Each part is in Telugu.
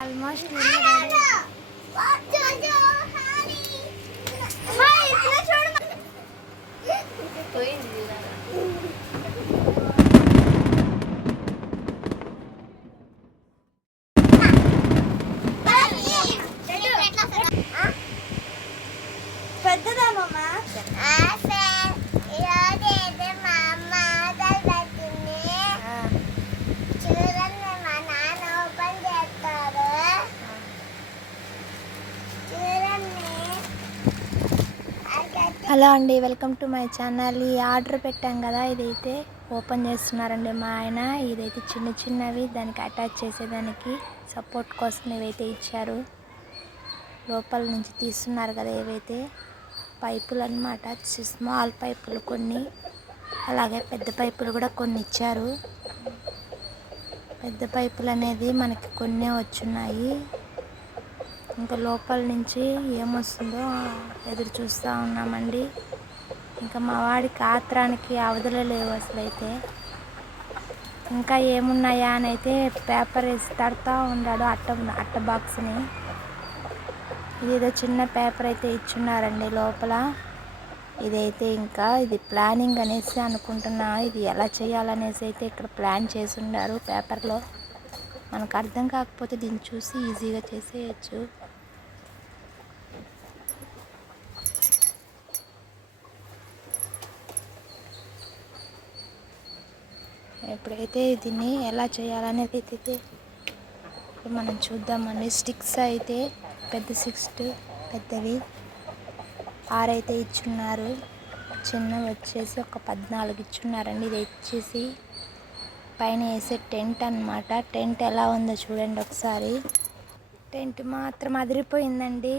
ఆల్మోస్ట్ పోయింది పెద్దదేమమ్మా చూడండి హలో అండి వెల్కమ్ టు మై ఛానల్. ఈ ఆర్డర్ పెట్టాం కదా ఇదైతే ఓపెన్ చేస్తున్నారండి మా ఆయన. ఇదైతే చిన్న చిన్నవి దానికి అటాచ్ చేసేదానికి సపోర్ట్ కోసం ఇవైతే ఇచ్చారు. లోపల నుంచి తీస్తున్నారు కదా ఏవైతే పైపులు అనమాట స్మాల్ పైపులు కొన్ని అలాగే పెద్ద పైపులు కూడా కొన్ని ఇచ్చారు. పెద్ద పైపులు అనేది మనకి కొన్ని వచ్చున్నాయి. ఇంకా లోపల నుంచి ఏమొస్తుందో ఎదురు చూస్తూ ఉన్నామండి. ఇంకా మా వాడికి ఆత్రానికి అవధులు లేవు అసలు అయితే ఇంకా ఏమున్నాయా అని అయితే పేపర్ వేసి తడతా ఉన్నాడు అట్ట అట్ట బాక్స్ని. ఇదేదో చిన్న పేపర్ అయితే ఇచ్చున్నారండి లోపల. ఇదైతే ఇంకా ఇది ప్లానింగ్ అనేసి అనుకుంటున్నా. ఇది ఎలా చేయాలనేసి అయితే ఇక్కడ ప్లాన్ చేసి ఉండారు పేపర్లో. మనకు అర్థం కాకపోతే దీన్ని చూసి ఈజీగా చేసేయచ్చు. ఇప్పుడైతే దీన్ని ఎలా చేయాలనేది అయితే మనం చూద్దామండి. స్టిక్స్ అయితే పెద్ద సిక్స్ పెద్దవి ఆరైతే ఇచ్చున్నారు. చిన్నవి వచ్చేసి ఒక పద్నాలుగు ఇచ్చున్నారండి. ఇది వచ్చేసి పైన వేసే టెంట్ అన్నమాట. టెంట్ ఎలా ఉందో చూడండి ఒకసారి. టెంట్ మాత్రం అదిరిపోయిందండి.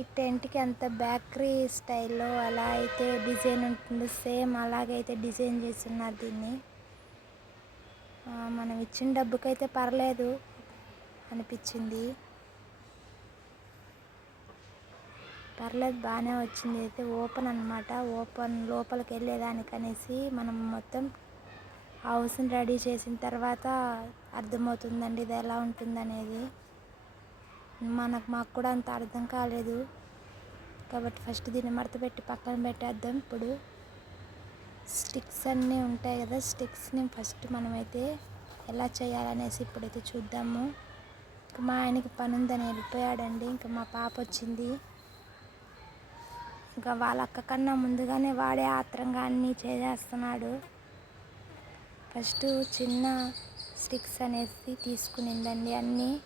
ఈ టెంట్కి అంత బేకరీ స్టైల్లో అలా అయితే డిజైన్ ఉంటుంది. సేమ్ అలాగైతే డిజైన్ చేస్తున్నారు దీన్ని. మనం ఇచ్చిన డబ్బుకైతే పర్లేదు అనిపించింది. పర్లేదు బాగానే వచ్చింది. అయితే ఓపెన్ అన్నమాట. ఓపెన్ లోపలికి వెళ్ళేదానికి అనేసి మనం మొత్తం హౌస్ని రెడీ చేసిన తర్వాత అర్థమవుతుందండి ఇది ఎలా ఉంటుందనేది. మనకు మాకు కూడా అంత అర్థం కాలేదు. కాబట్టి ఫస్ట్ దీన్ని మడత పెట్టి పక్కన పెట్టేద్దాం. ఇప్పుడు స్టిక్స్ అన్నీ ఉంటాయి కదా స్టిక్స్ని ఫస్ట్ మనమైతే ఎలా చేయాలనేసి ఇప్పుడైతే చూద్దాము. ఇంకా మా ఆయనకి పని ఉందని వెళ్ళిపోయాడండి. ఇంకా మా పాప వచ్చింది. ఇంకా వాళ్ళ అక్క కన్నా ముందుగానే వాడే ఆత్రంగా అన్నీ చేసేస్తున్నాడు. ఫస్ట్ చిన్న స్టిక్స్ అనేసి తీసుకునిందండి అన్నీ.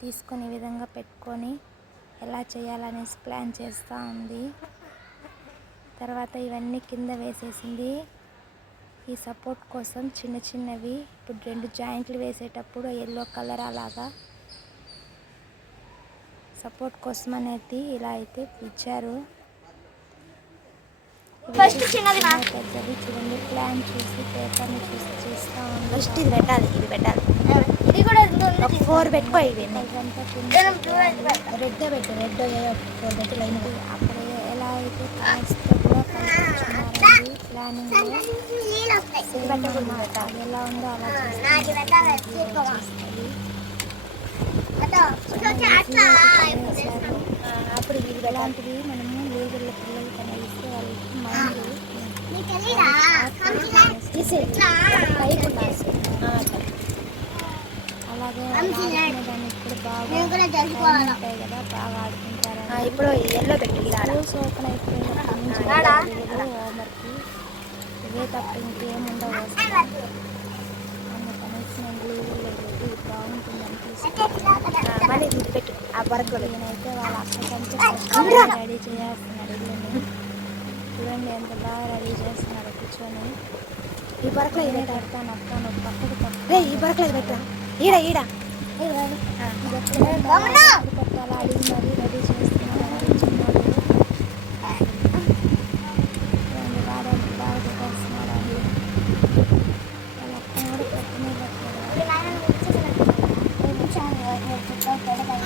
తీసుకొని విధంగా పెట్టుకొని ఎలా చేయాలనేసి ప్లాన్ చేస్తూ ఉంది. తర్వాత ఇవన్నీ కింద వేసేసింది. ఈ సపోర్ట్ కోసం చిన్న చిన్నవి ఇప్పుడు రెండు జాయింట్లు వేసేటప్పుడు ఎల్లో కలర్ అలాగా సపోర్ట్ కోసం అనేది ఇలా అయితే ఇచ్చారు. ఫస్ట్ చిన్నది మా పెద్దవి చూడండి ప్లాన్ చూసి పేపర్ని చూసి చేస్తూ ఫస్ట్ ఇది పెట్టాలి ఇది పెట్టాలి. ఇది కూడా ఫోర్ పెట్టుకో బయట. రెడ్ పెట్టు రెడ్ ఫోర్ పెట్టి లైన్ అప్పుడు ఎలా అయితే ప్లాన్స్తో కూడా. సేమ్ అన్నమాట. అది ఎలా ఉందో అలా నాకు అప్పుడు ఇలాంటివి మనము లీగల్ పిల్లలకి అనేది ఇస్తే వాళ్ళకి మైండ్ ఇప్పుడు ఎల్లో పెట్టు ఓపెన్? హోంవర్క్ ఇవే తప్ప నేను లీవ్ లేదు ఇది బాగుంటుంది అనిపిస్తుంది మళ్ళీ ఇది పెట్టు ఆ వర్క్ నేనైతే వాళ్ళ ఫస్ట్ రెడీ చేస్తున్నాడు ఇల్లుని. చూడండి ఎంత బాగా రెడీ చేస్తున్నాడు కూర్చొని. ఈ వర్క్ ఇది పెడతాను అక్కను పక్కకు రే ఈ వర్క్ పెట్టు. ఈడ ఈడ. పెట్టాలి అడిగి మరీ రెడీ చేస్తున్నాడు చిన్నోడు చూడండి వాడు ఎంత బాగా పెట్టేస్తున్నాడు అది వాళ్ళ అక్కను కూడా పెట్టనే పెట్టాడు ఇదే. ఆ నీకలారు. ఆ, ఇంకా అంతే. పెద్దది పెట్టమను. పెద్దది పెట్టు. పెద్దది పెట్టు. నాకు పెద్దది ఇవ్వా. అత్తమ్మ. ఆ, పెద్దది పెట్టు. చూడు, చూడు, చూడు. జరగండి వెనక్కి జరగండి అమ్మా, నాకు చిన్నది లాస్ట్ కలిపి ఇప్పుడు పెద్దది పెట్టు పెద్దది ఇది పెట్టారు బొరకల నా చిన్నది ఉండు. చిన్నది చిన్నది ఒక నిమిషం మళ్ళా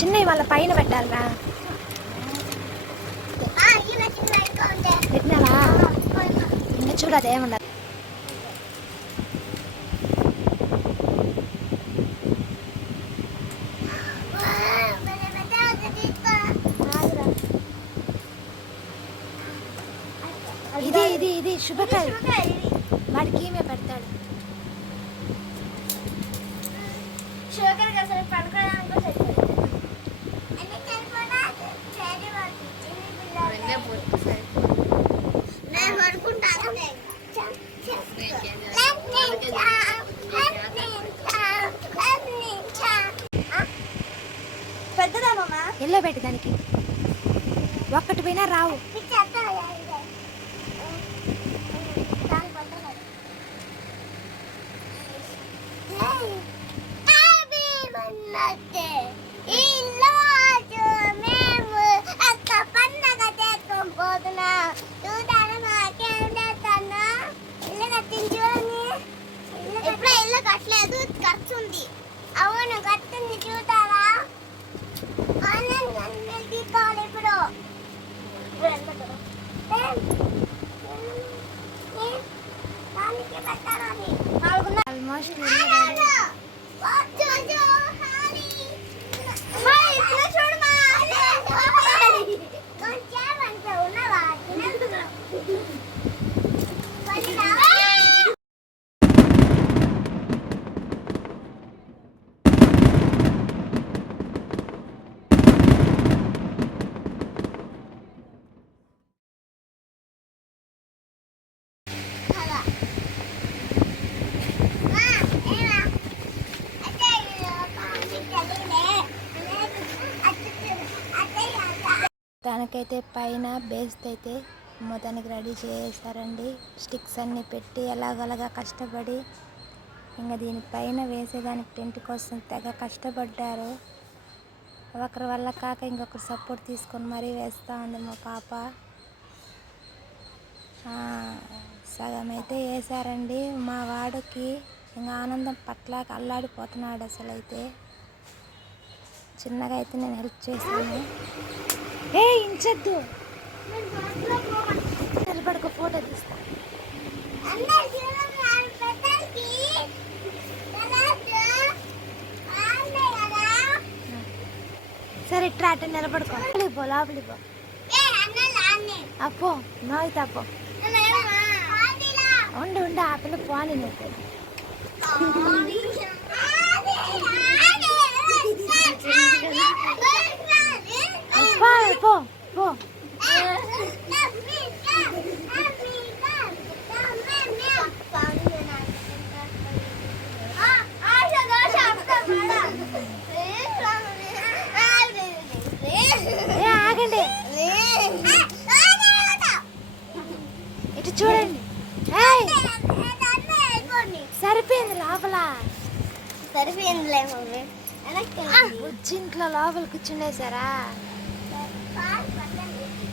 చిన్నవి వాళ్ళ పైన పెట్టాలరా. పెట్టినావా? ఇంకా చూడు అదేమన్నది ఇది ఇది ఇది శుభకాయ వాడికి ఈమె పెడతాడు షుగర్ అసలు పడుకోవడానికి కూడా సరిపోదు నేను పడుకుంటాను పెద్దదా మామ ఎల్లో పెట్టి దానికి ఒక్కటి పోయినా రావు. ఆల్మోస్ట్ నాకైతే పైన బేస్ అయితే మొత్తానికి రెడీ చేశారండి. స్టిక్స్ అన్నీ పెట్టి ఎలాగోలాగా కష్టపడి ఇంకా దీనిపైన వేసేదానికి టెంట్ కోసం తెగ కష్టపడ్డారు. ఒకరి వల్ల కాక ఇంకొకరు సపోర్ట్ తీసుకొని మరీ వేస్తూ ఉంది మా పాప. సగం అయితే వేసారండి మా వాడికి ఇంకా ఆనందం పట్ల అల్లాడిపోతున్నాడు అసలు అయితే చిన్నగా అయితే నేను హెల్ప్ చేశాను ఏ ఇంచద్దు నిలబడుకో ఫోటో తీస్తా. సరే ఇట్రా అట్ట నిలబడుకో లోపలికి పో లోపలికి పో ఏ, అన్నలు ఆడనే. అప్పో నోయి తప్పో అన్నయ్యమ్మా. ఆడిలా. ఉండు ఉండు ఆ పిల్ల పోని నువ్వు పో పో ఏ ఆగండి ఇటు చూడండి. ఏయ్! సరిపోయింది లోపల. సరిపోయిందిలే మమ్మీ. బుజ్జింట్లో లోపల కూర్చుండేశారా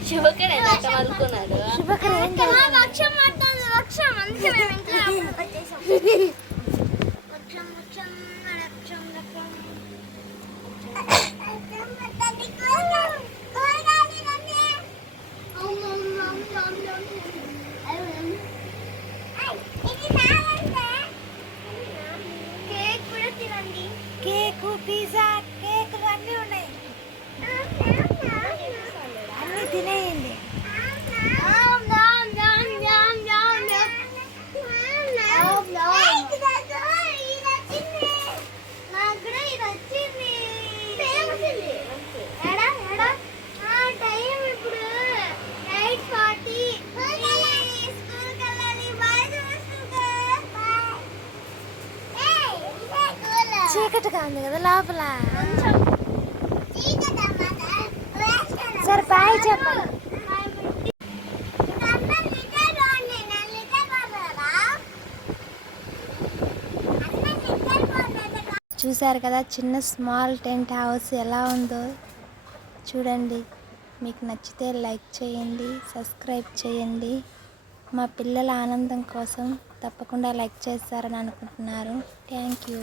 శుభకర్ అనుకున్నారు శుభకర్ ఏం చీకటిగా ఉంది కదా లోపల. సరే బాయ్ చెప్పండి చూశారు కదా చిన్న స్మాల్ టెంట్ హౌస్ ఎలా ఉందో? చూడండి. మీకు నచ్చితే లైక్ చేయండి సబ్స్క్రైబ్ చేయండి. మా పిల్లల ఆనందం కోసం తప్పకుండా లైక్ చేస్తారని అనుకుంటున్నారు. Thank you.